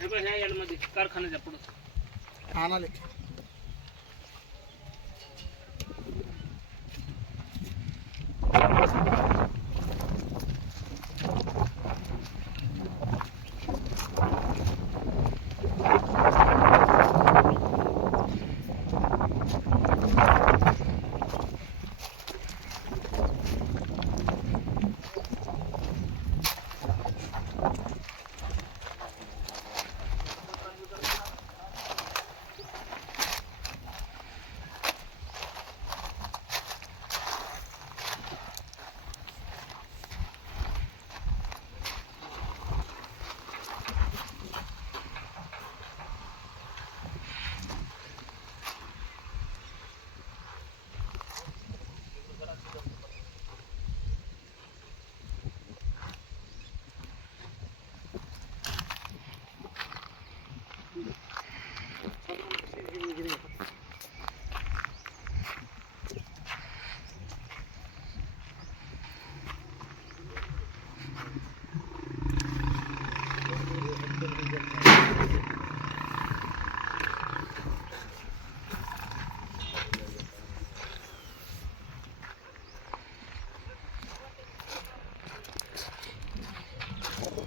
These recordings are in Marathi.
हे बघ ह्या यार्डमध्ये कारखान्याच्या पुढं. आणाले.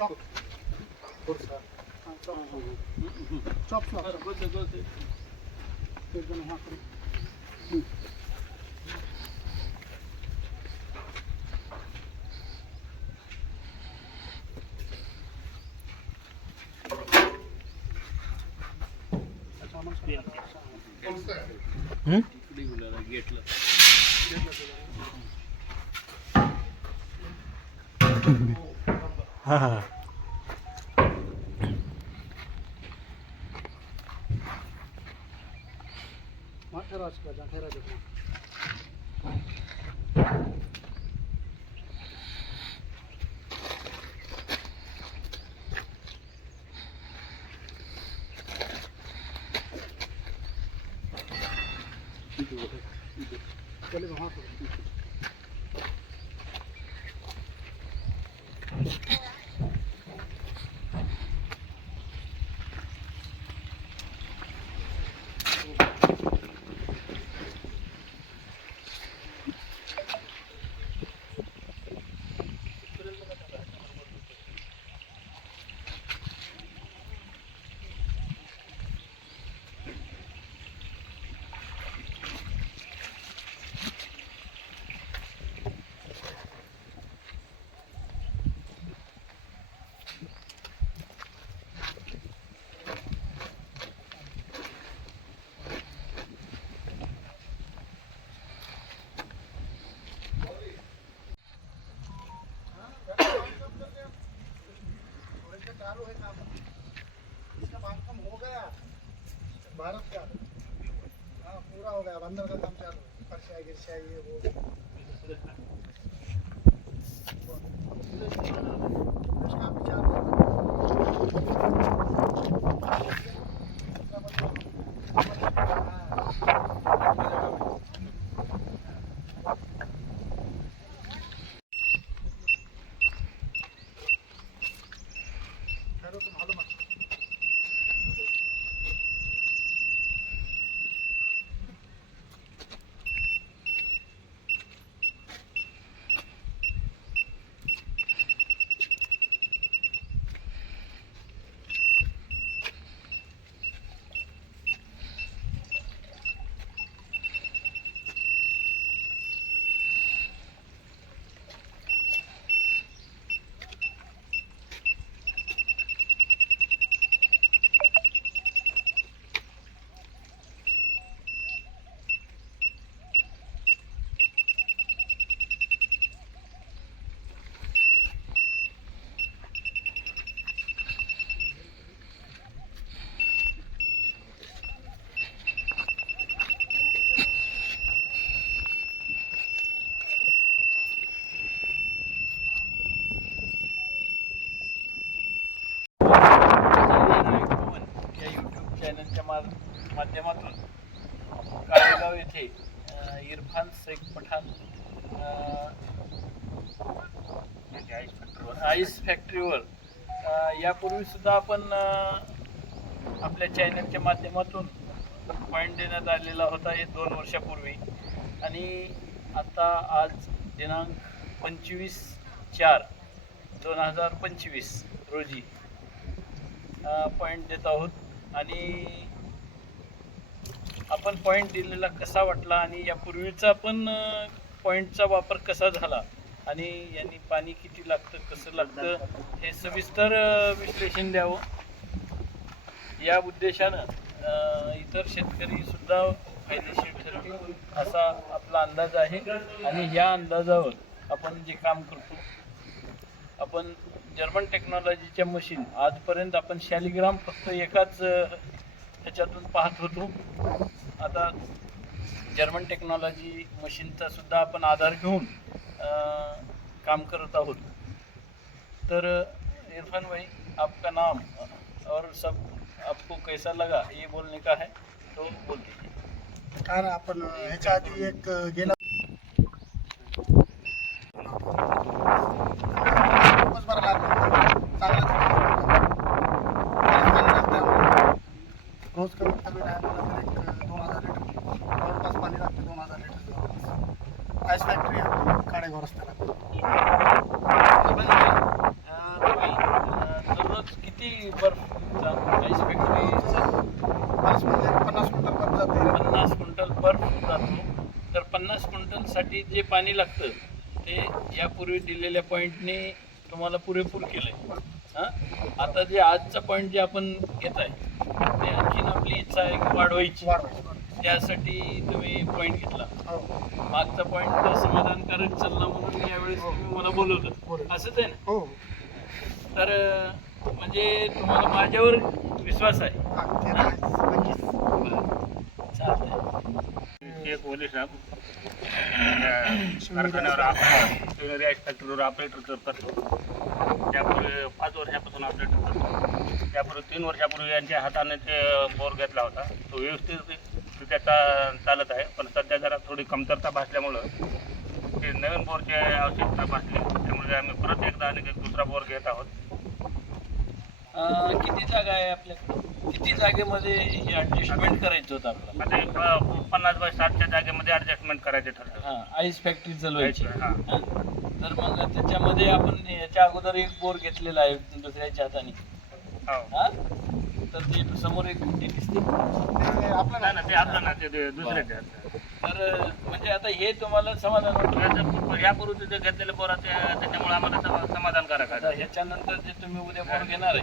का? चॉप हा, हा सांगा. गेटला हा हा हा, ठेवायचं का? जा, भारत का? हाँ पूरा हो गया बंदर का काम चालू? परछाई गिरछाई ये वो। कुछ काम भी चालू मा माध्यमातून काळेगाव येथे इरफान शेख पठाण आईस फॅक्टरीवर यापूर्वी सुद्धा आपण आपल्या चॅनलच्या माध्यमातून पॉईंट देण्यात आलेला होता हे दोन वर्षापूर्वी. आणि आता आज दिनांक पंचवीस चार दोन हजार पंचवीस रोजी पॉईंट देत आहोत. आणि आपण पॉईंट दिलेला कसा वाटला आणि यापूर्वीचा पण पॉईंटचा वापर कसा झाला? आणि यांनी पाणी किती लागतं कसं लागतं हे सविस्तर विश्लेषण द्यावं. या उद्देशानं इतर शेतकरी सुद्धा फायदेशीर ठरतील असा आपला अंदाज आहे. आणि या अंदाजावर आपण जे काम करतो आपण जर्मन टेक्नॉलॉजीच्या मशीन आजपर्यंत आपण शालिग्राम फक्त एकाच त्याच्यातून ह्याच्यातून पाहत होतो. आता जर्मन टेक्नॉलॉजी मशीनचा सुद्धा आपण आधार घेऊन काम करत आहोत. तर इरफान भाई आपका नाम और सब आपको कैसा लगा? ये बोलने का है तो बोल दीजिए. कारण आपण ह्याच्या आधी एक गेला खूपच बरं लागलं चांगलं रोज कमीत कमी नाही म्हणलं तर एक दोन हजार लिटर जवळपास पाणी लागतं दोन हजार लिटर जवळपास आईस फॅक्टरी आहे काडेगाव रस्त्याला इरफान भाई, अ, तुम्ही अ, दररोज किती बर्फ आईस फॅक्टरीचा बरंच म्हणजे पन्नास क्विंटल बर्फ जाते पन्नास क्विंटल बर्फ जातो तर पन्नास क्विंटलसाठी जे पाणी लागतं ते यापूर्वी दिलेल्या पॉईंटने तुम्हाला पुरेपूर केलं आहे हां? आता जे आजचा पॉईंट जे आपण घेत आहे ते आणखीन आपली इच्छा आहे की वाढवायची. त्यासाठी तुम्ही पॉईंट घेतला. मागचा पॉईंट समाधानकारक चालला म्हणून यावेळेस तुम्ही मला बोलवलं. असंच आहे ना? हो. तर म्हणजे तुम्हाला माझ्यावर विश्वास आहे. चालतंय. त्या कारखान्यावर राईस फॅक्टरीवर ऑपरेटर करतो त्यापूर्वी पाच वर्षापासून ऑपरेटर करतो त्यापूर्वी तीन वर्षापूर्वी यांच्या हाताने ते बोर घेतला होता. तो व्यवस्थितरित्या चा चालत आहे. पण सध्या जरा थोडी कमतरता भासल्यामुळं ते नवीन बोरची आवश्यकता भासली त्यामुळे आम्ही परत एकदा आणि दुसरा बोर घेत आहोत. किती जागा आहे आपल्याकडे? किती जागेमध्ये हे ऍडजस्टमेंट करायचं होतं आपल्याला? आता एक, अं, पन्नास बाय साठच्या जागेमध्ये ॲडजस्टमेंट करायचे ठरलं. हा आईस फॅक्टरी चालवायची. हा. हा. तर मग त्याच्यामध्ये आपण याच्या अगोदर एक बोर घेतलेला आहे दुसऱ्याच्या हाताने. हो. हा? तर ते समोर एक गुंडी दिसते. ते आपलं नाही ना ते आपलं ना ते ते दुसऱ्याचे. तर म्हणजे आता हे तुम्हाला समाधान वाटतं याचं- यापूर्वी जे घेतलेले बोर ते- त्याच्यामुळे आम्हाला समा- समाधानकारक आता आहे ह्याच्यानंतर जे तुम्ही उद्या बोर घेणार आहे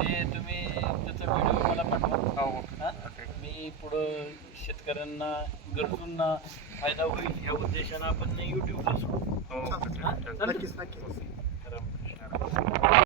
ते तुम्ही त्याचा व्हिडिओ मला पाठवा. हो हा? आम्ही पुढं शेतकऱ्यांना गरजूंना फायदा होईल या उद्देशानं आपण युट्यूबला